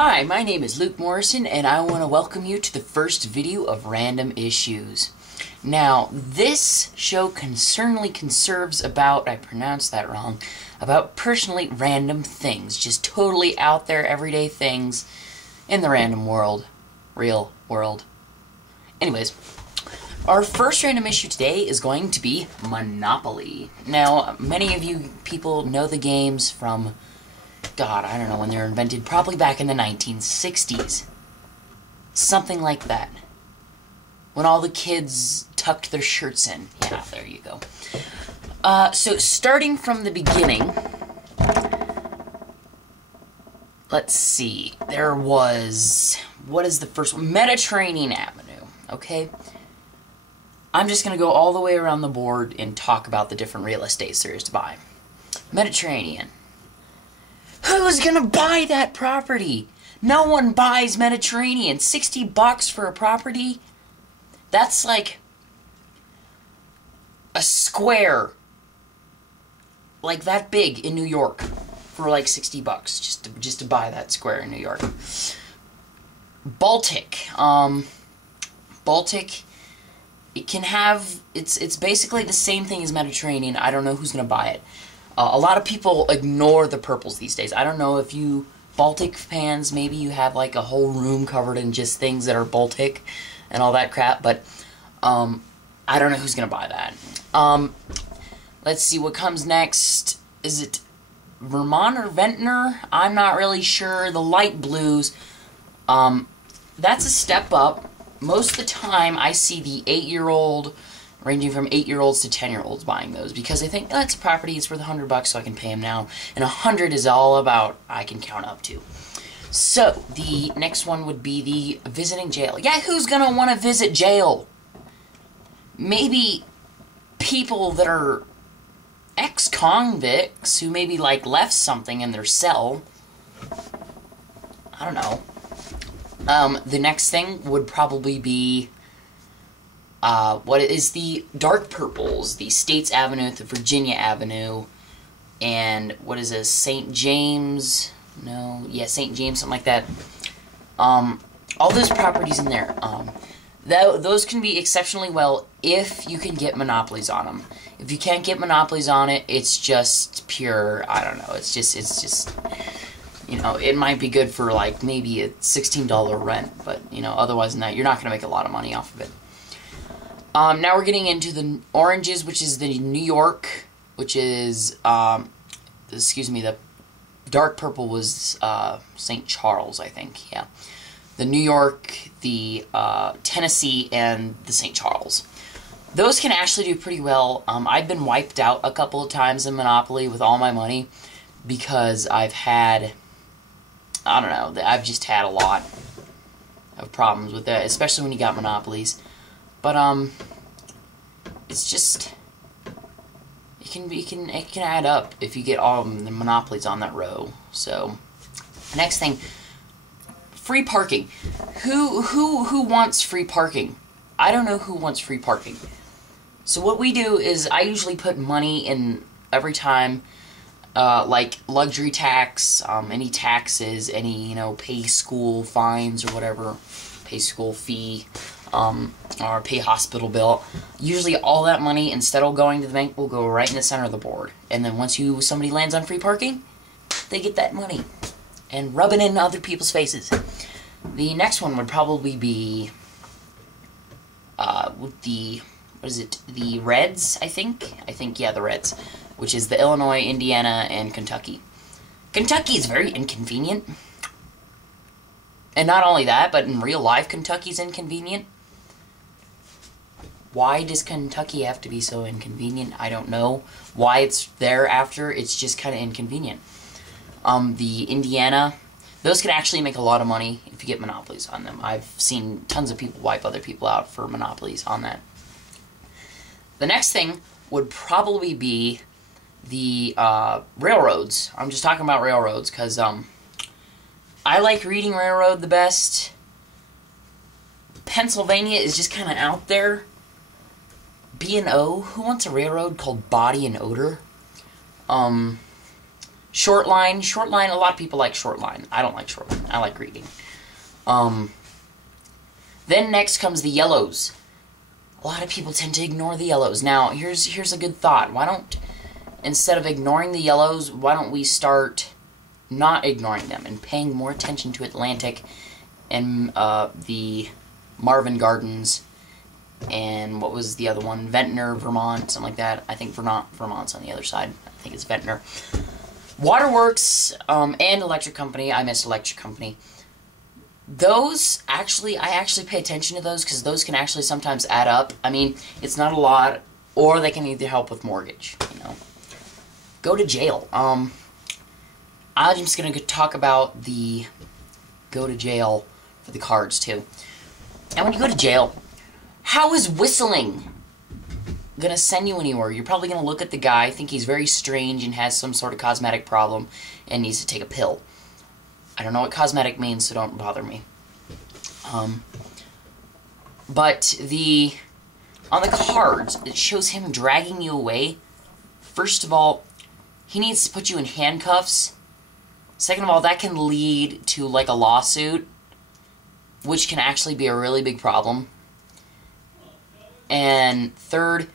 Hi, my name is Luke Morrison, and I want to welcome you to the first video of Random Issues. Now, this show concerningly conserves about, I pronounced that wrong, about personally random things, just totally out there, everyday things in the random world, real world. Anyways, our first random issue today is going to be Monopoly. Now, many of you people know the games from, God, I don't know when they were invented, probably back in the 1960s. Something like that. When all the kids tucked their shirts in. Yeah, there you go. So, starting from the beginning, let's see, there was, what is the first one? Mediterranean Avenue, okay? I'm just going to go all the way around the board and talk about the different real estates there is to buy. Mediterranean. Who's gonna buy that property? No one buys Mediterranean. $60 for a property? That's like a square, like that big in New York, for like $60 just to buy that square in New York. Baltic, Baltic. It can have, it's basically the same thing as Mediterranean. I don't know who's gonna buy it. A lot of people ignore the purples these days. I don't know if you Baltic fans, maybe you have like a whole room covered in just things that are Baltic and all that crap, but I don't know who's going to buy that. Let's see what comes next. Is it Vermont or Ventnor? I'm not really sure. The light blues, that's a step up. Most of the time I see the 8-year-old, ranging from 8-year-olds to 10-year-olds buying those, because they think, oh, it's a property, it's worth $100, so I can pay them now. And 100 is all about I can count up to. So, the next one would be the visiting jail. Yeah, who's gonna want to visit jail? Maybe people that are ex-convicts who maybe, like, left something in their cell. I don't know. The next thing would probably be what is the dark purples, the States Avenue, the Virginia Avenue, and what is this, St. James, no, yeah, St. James, something like that. All those properties in there, those can be exceptionally well if you can get monopolies on them. If you can't get monopolies on it, it's just pure, I don't know, it's just, you know, it might be good for like maybe a $16 rent, but, you know, otherwise than that, you're not going to make a lot of money off of it. Now we're getting into the oranges, which is the New York, which is, excuse me, the dark purple was St. Charles, I think, yeah. The New York, the Tennessee, and the St. Charles. Those can actually do pretty well. I've been wiped out a couple of times in Monopoly with all my money because I've had, I don't know, I've just had a lot of problems with that, especially when you got monopolies. But it's just, it can add up if you get all the monopolies on that row. So, next thing, free parking. Who wants free parking? I don't know who wants free parking. So what we do is I usually put money in every time, like luxury tax, any taxes, any, you know, pay school fines or whatever, pay school fee. Or pay hospital bill. Usually all that money, instead of going to the bank, will go right in the center of the board. And then once somebody lands on free parking, they get that money and rub it in other people's faces. The next one would probably be with the, what is it, the Reds, I think, yeah, the Reds, which is the Illinois, Indiana, and Kentucky. Kentucky is very inconvenient. And not only that, but in real life, Kentucky's inconvenient. Why does Kentucky have to be so inconvenient? I don't know why it's there after. It's just kind of inconvenient. The Indiana, those can actually make a lot of money if you get monopolies on them. I've seen tons of people wipe other people out for monopolies on that. The next thing would probably be the railroads. I'm just talking about railroads because I like reading railroad the best. Pennsylvania is just kind of out there. B&O, who wants a railroad called Body and Odor? Short line, a lot of people like short line. I don't like short line. I like reading. Then next comes the yellows. A lot of people tend to ignore the yellows. Now, here's a good thought. Why don't, instead of ignoring the yellows, why don't we start not ignoring them and paying more attention to Atlantic and the Marvin Gardens and what was the other one? Ventnor, Vermont, something like that. I think Vermont's on the other side. I think it's Ventnor. Waterworks and Electric Company. I missed Electric Company. Those, I actually pay attention to those because those can actually sometimes add up. I mean, it's not a lot, or they can either help with mortgage, you know. Go to jail. I'm just going to talk about the go to jail for the cards, too. And when you go to jail, how is whistling going to send you anywhere? You're probably going to look at the guy, think he's very strange and has some sort of cosmetic problem and needs to take a pill. I don't know what cosmetic means, so don't bother me. But on the cards, it shows him dragging you away. First of all, he needs to put you in handcuffs. Second of all, that can lead to, like, a lawsuit, which can actually be a really big problem. And third,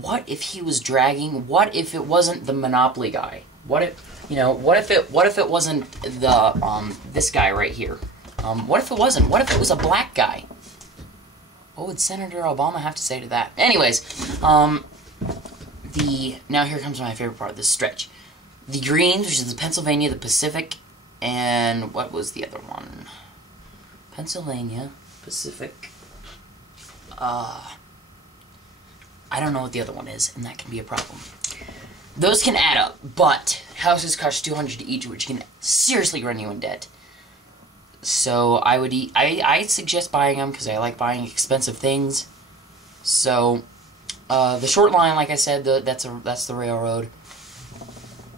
what if he was dragging? What if it wasn't the Monopoly guy? What if, you know, what if it wasn't the this guy right here? What if it wasn't? What if it was a black guy? What would Senator Obama have to say to that? Anyways, now here comes my favorite part of this stretch. The greens, which is the Pennsylvania, the Pacific, and what was the other one? Pennsylvania, Pacific. I don't know what the other one is, and that can be a problem. Those can add up, but houses cost $200 each, which can seriously run you in debt. So I'd suggest buying them because I like buying expensive things. So the short line, like I said, that's the railroad.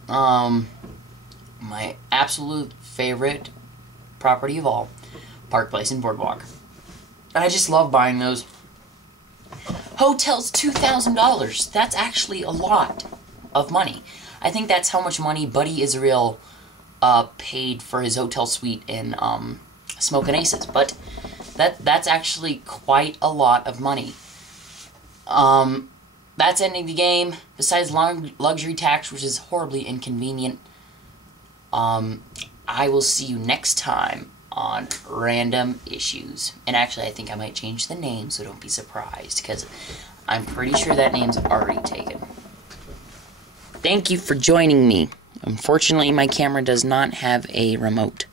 My absolute favorite property of all, Park Place and Boardwalk. I just love buying those. Hotels, $2,000. That's actually a lot of money. I think that's how much money Buddy Israel paid for his hotel suite in Smokin' Aces. But that's actually quite a lot of money. That's ending the game. Besides luxury tax, which is horribly inconvenient. I will see you next time on Random Issues. And actually, I think I might change the name, so don't be surprised, because I'm pretty sure that name's already taken. Thank you for joining me. Unfortunately, my camera does not have a remote.